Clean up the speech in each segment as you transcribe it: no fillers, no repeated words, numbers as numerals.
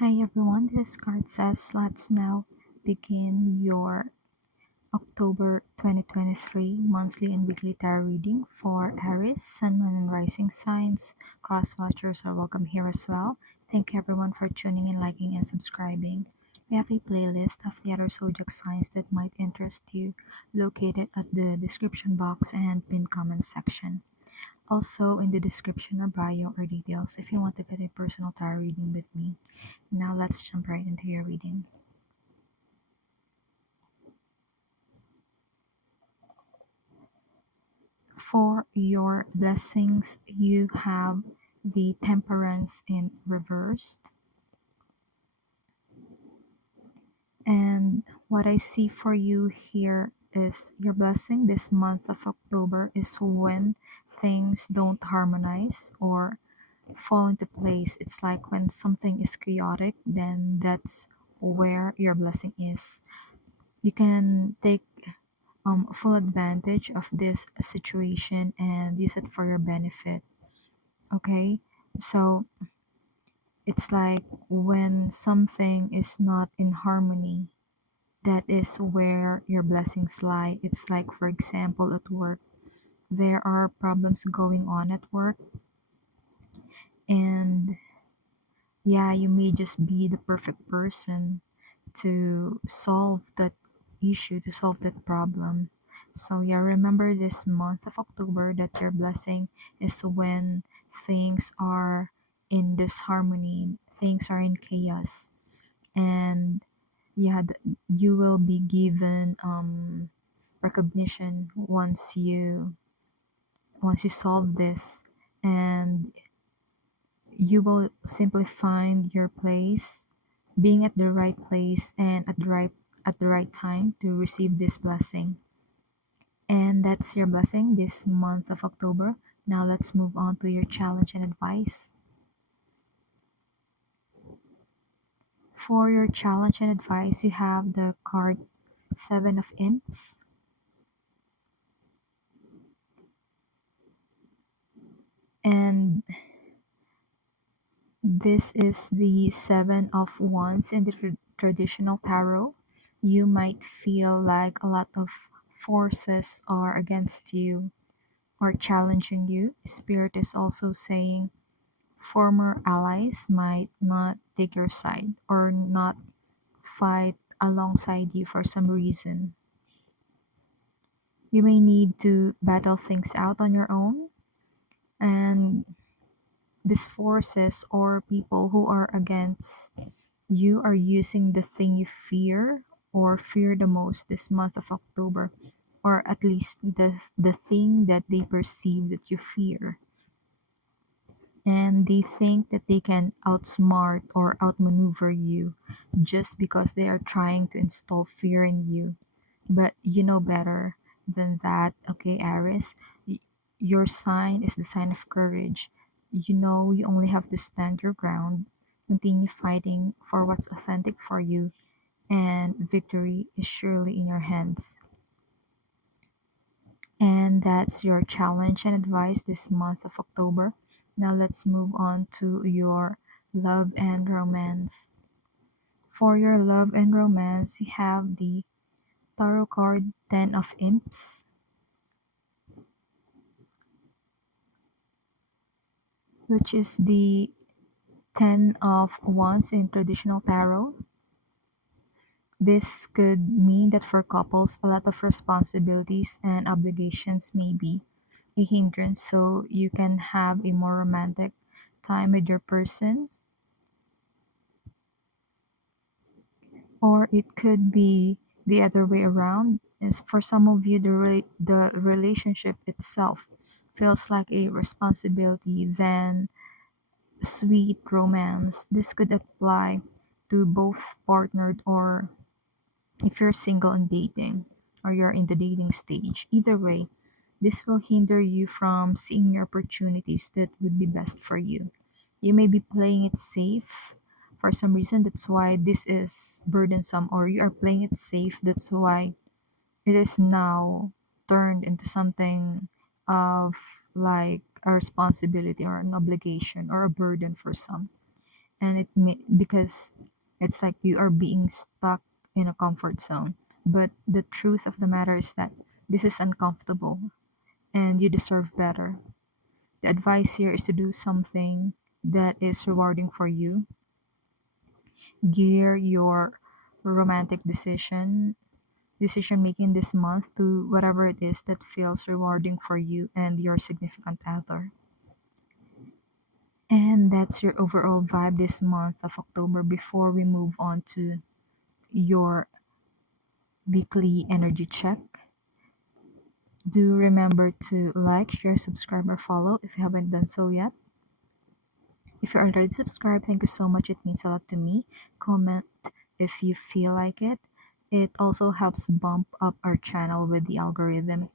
Hi everyone, this card says let's now begin your October 2023 monthly and weekly tarot reading for Aries, Sun, Moon, and Rising signs. Cross watchers are welcome here as well. Thank you everyone for tuning in, liking, and subscribing. We have a playlist of the other zodiac signs that might interest you located at the description box and pinned comment section. Also in the description or bio are details if you want to get a personal tarot reading with me. Now let's jump right into your reading. For your blessings, you have the Temperance in reversed. And what I see for you here is your blessing this month of October is when things don't harmonize or fall into place. It's like when something is chaotic, then that's where your blessing is. You can take full advantage of this situation and use it for your benefit. Okay, so it's like when something is not in harmony, that is where your blessings lie. It's like, for example, at work, there are problems going on at work, and yeah, you may just be the perfect person to solve that issue, to solve that problem. So yeah, remember this month of October that your blessing is when things are in disharmony, things are in chaos, and yeah, you will be given recognition once you solve this, and you will simply find your place, being at the right place and at the right time to receive this blessing. And that's your blessing this month of October. Now let's move on to your challenge and advice. For your challenge and advice, you have the card Seven of Imps. And this is the Seven of Wands in the traditional tarot. You might feel like a lot of forces are against you or challenging you. Spirit is also saying former allies might not take your side or not fight alongside you for some reason. You may need to battle things out on your own, and these forces or people who are against you are using the thing you fear or fear the most this month of October, or at least the thing that they perceive that you fear. And they think that they can outsmart or outmaneuver you just because they are trying to install fear in you. But you know better than that, okay, Aries? Your sign is the sign of courage. You know you only have to stand your ground, continue fighting for what's authentic for you, and victory is surely in your hands. And that's your challenge and advice this month of October. Now let's move on to your love and romance. For your love and romance, you have the tarot card Ten of Imps, which is the Ten of Wands in traditional tarot. This could mean that for couples, a lot of responsibilities and obligations may be a hindrance, so you can have a more romantic time with your person. Or it could be the other way around. Is for some of you, the relationship itself feels like a responsibility than sweet romance. This could apply to both partnered or if you're single and dating or you're in the dating stage. Either way, this will hinder you from seeing your opportunities that would be best for you. You may be playing it safe for some reason, that's why this is burdensome, or you are playing it safe, that's why it is now turned into something of like a responsibility or an obligation or a burden for some. and because it's like you are being stuck in a comfort zone. But the truth of the matter is that this is uncomfortable and you deserve better. The advice here is to do something that is rewarding for you. Gear your romantic decision making this month to whatever it is that feels rewarding for you and your significant other. And that's your overall vibe this month of October before we move on to your weekly energy check. Do remember to like, share, subscribe, or follow if you haven't done so yet. If you're already subscribed, thank you so much. It means a lot to me. Comment if you feel like it. It also helps bump up our channel with the algorithm.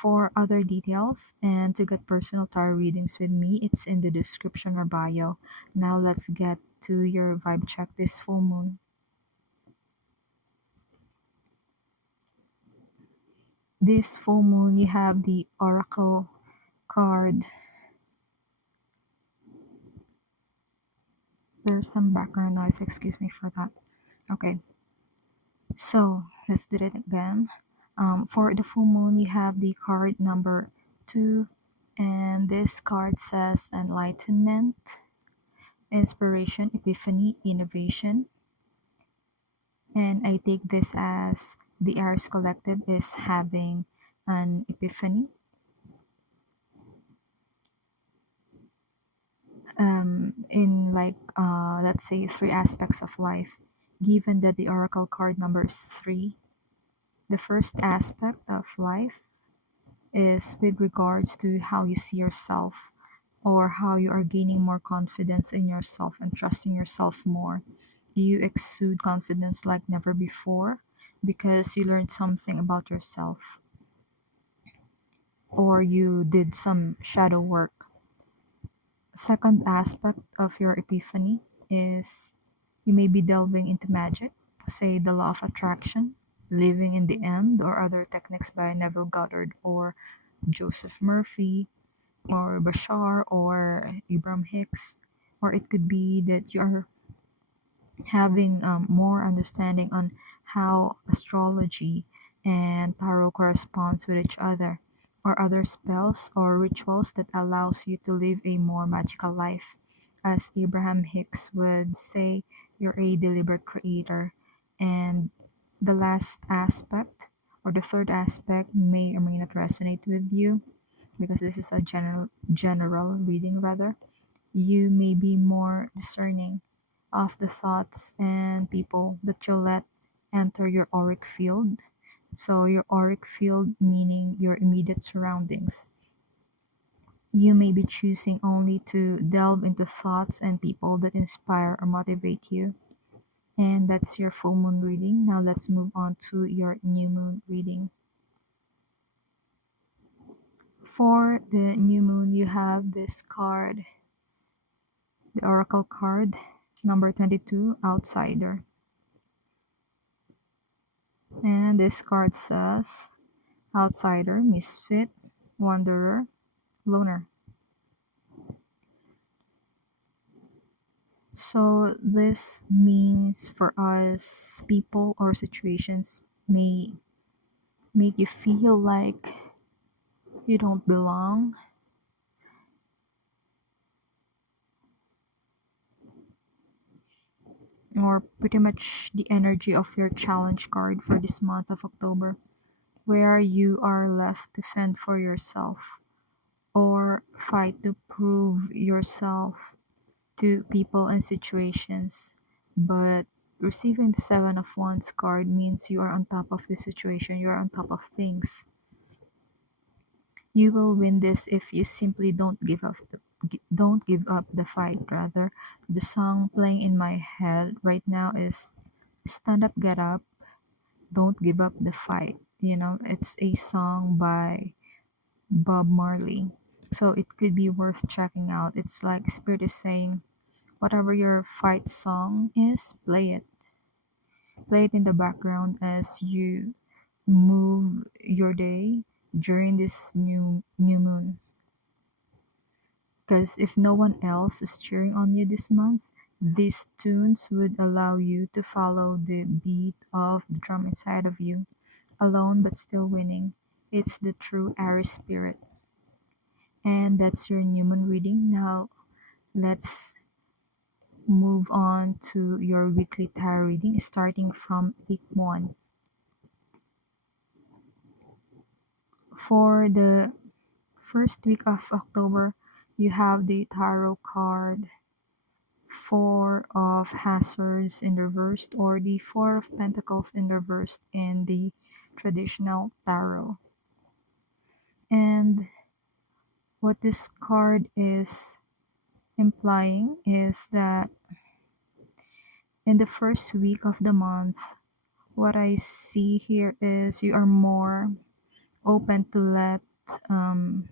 For other details and to get personal tarot readings with me, it's in the description or bio. Now let's get to your vibe check this full moon. This full moon, you have the Oracle card. There's some background noise, excuse me for that. Okay, so let's do it again. For the full moon, you have the card number 2, and this card says enlightenment, inspiration, epiphany, innovation. And I take this as the Aries collective is having an epiphany, in like let's say 3 aspects of life. Given that the oracle card number is 3, the first aspect of life is with regards to how you see yourself, or how you are gaining more confidence in yourself and trusting yourself more. You exude confidence like never before because you learned something about yourself, or you did some shadow work. Second aspect of your epiphany is you may be delving into magic, say the law of attraction, living in the end, or other techniques by Neville Goddard or Joseph Murphy or Bashar or Abraham Hicks. Or it could be that you're having more understanding on how astrology and tarot corresponds with each other, or other spells or rituals that allows you to live a more magical life. As Abraham Hicks would say, you're a deliberate creator. And the last aspect, or the third aspect, may or may not resonate with you because this is a general reading rather. You may be more discerning of the thoughts and people that you let enter your auric field. So, your auric field meaning your immediate surroundings. You may be choosing only to delve into thoughts and people that inspire or motivate you. And that's your full moon reading. Now, let's move on to your new moon reading. For the new moon, you have this card, the oracle card number 22, outsider. And this card says outsider, misfit, wanderer, loner. So this means for us, people or situations may make you feel like you don't belong, or pretty much the energy of your challenge card for this month of October, where you are left to fend for yourself or fight to prove yourself to people and situations. But receiving the Seven of Wands card means you are on top of the situation, you are on top of things. You will win this if you simply don't give up the fight. Rather, the song playing in my head right now is "Stand Up, Get Up, Don't Give Up the Fight." It's a song by Bob Marley. So it could be worth checking out. It's like Spirit is saying, whatever your fight song is, play it. Play it in the background as you move your day during this new moon. Because if no one else is cheering on you this month, These tunes would allow you to follow the beat of the drum inside of you, alone but still winning. It's the true Aries spirit. And that's your new moon reading. Now let's move on to your weekly tarot reading starting from week 1. For the first week of October, you have the tarot card Four of Hazards in reversed, or the Four of Pentacles in reversed in the traditional tarot. And what this card is implying is that in the first week of the month, what I see here is you are more open um,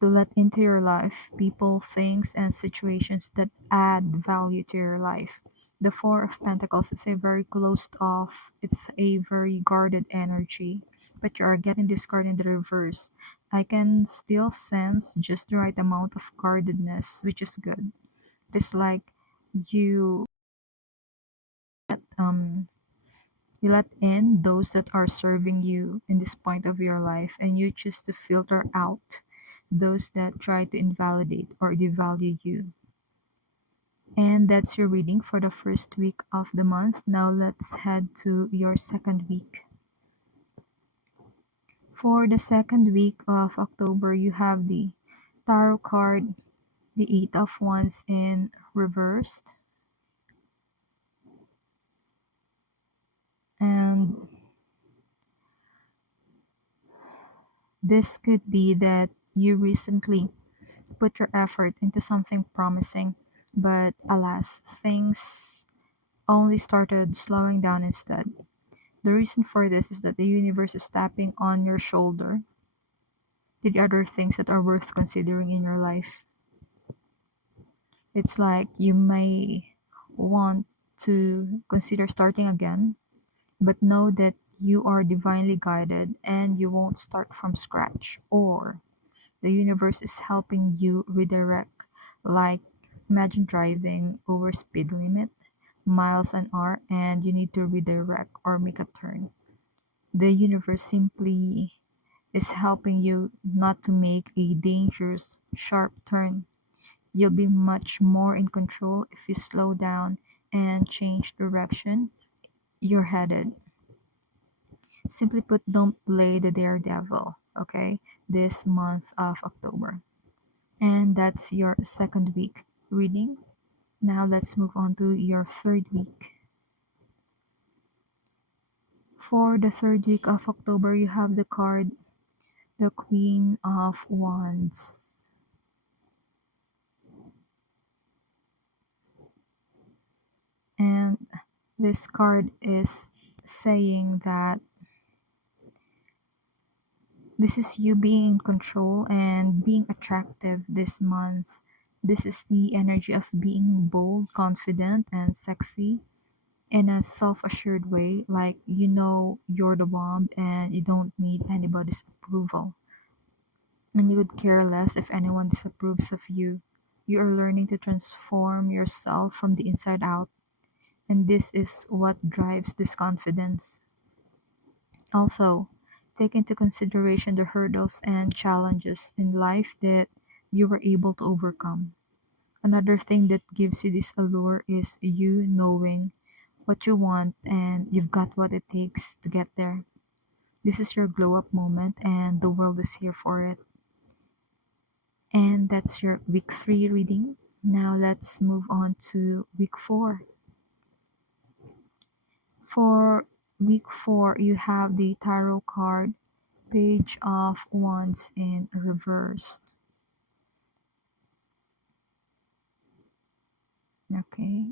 to let into your life people, things, and situations that add value to your life. The Four of Pentacles is a very closed off, it's a very guarded energy, but you are getting this card in the reverse. I can still sense just the right amount of guardedness, which is good. It's like you um you let in those that are serving you in this point of your life, and you choose to filter out those that try to invalidate or devalue you. And that's your reading for the first week of the month. Now let's head to your second week. For the second week of October, you have the tarot card, the Eight of Wands in reversed. And this could be that you recently put your effort into something promising, but alas, things only started slowing down instead. The reason for this is that the universe is tapping on your shoulder to the other things that are worth considering in your life. It's like you may want to consider starting again, but know that you are divinely guided and you won't start from scratch, or the universe is helping you redirect. Like, imagine driving over speed limit, miles an hour, and you need to redirect or make a turn. The universe simply is helping you not to make a dangerous, sharp turn. You'll be much more in control if you slow down and change direction you're headed. Simply put, don't play the daredevil, okay, this month of October. And that's your second week reading. Now let's move on to your third week. For the third week of October, you have the card, the Queen of Wands. And this card is saying that this is you being in control and being attractive this month. This is the energy of being bold, confident, and sexy in a self-assured way, like you know you're the bomb and you don't need anybody's approval. And you would care less if anyone disapproves of you. You are learning to transform yourself from the inside out, and this is what drives this confidence. Also, take into consideration the hurdles and challenges in life that you were able to overcome. Another thing that gives you this allure is you knowing what you want and you've got what it takes to get there. This is your glow up moment and the world is here for it. And that's your week 3 reading. Now let's move on to week 4. For week 4, you have the tarot card Page of Wands in reversed. Okay,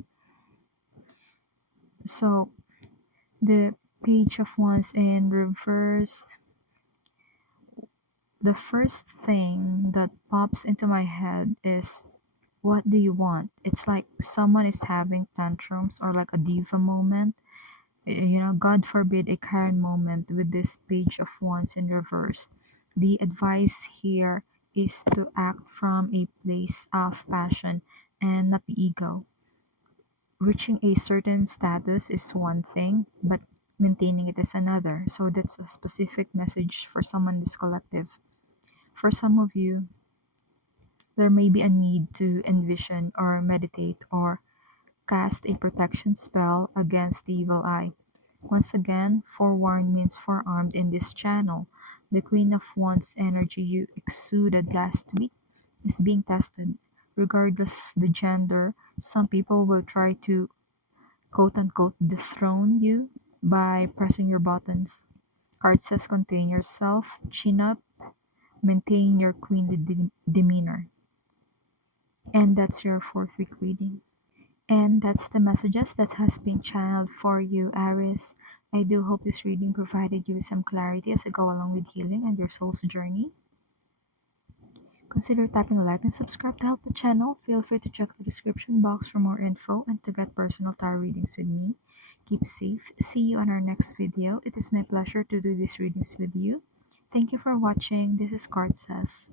so the Page of Wands in reverse, the first thing that pops into my head is, what do you want? It's like someone is having tantrums or like a diva moment. God forbid a Karen moment with this Page of Wands in reverse. The advice here is to act from a place of passion, and not the ego. Reaching a certain status is one thing, but maintaining it is another. So that's a specific message for someone this collective. For some of you, there may be a need to envision or meditate or cast a protection spell against the evil eye. Once again, forewarned means forearmed in this channel. The Queen of Wands energy you exuded last week is being tested. Regardless the gender, some people will try to quote unquote dethrone you by pressing your buttons. Card says contain yourself, chin up, maintain your queenly demeanor. And that's your fourth week reading. And that's the messages that has been channeled for you, Aries. I do hope this reading provided you with some clarity as you go along with healing and your soul's journey. Consider tapping a like and subscribe to help the channel. Feel free to check the description box for more info and to get personal tarot readings with me. Keep safe. See you on our next video. It is my pleasure to do these readings with you. Thank you for watching. This is Card Says.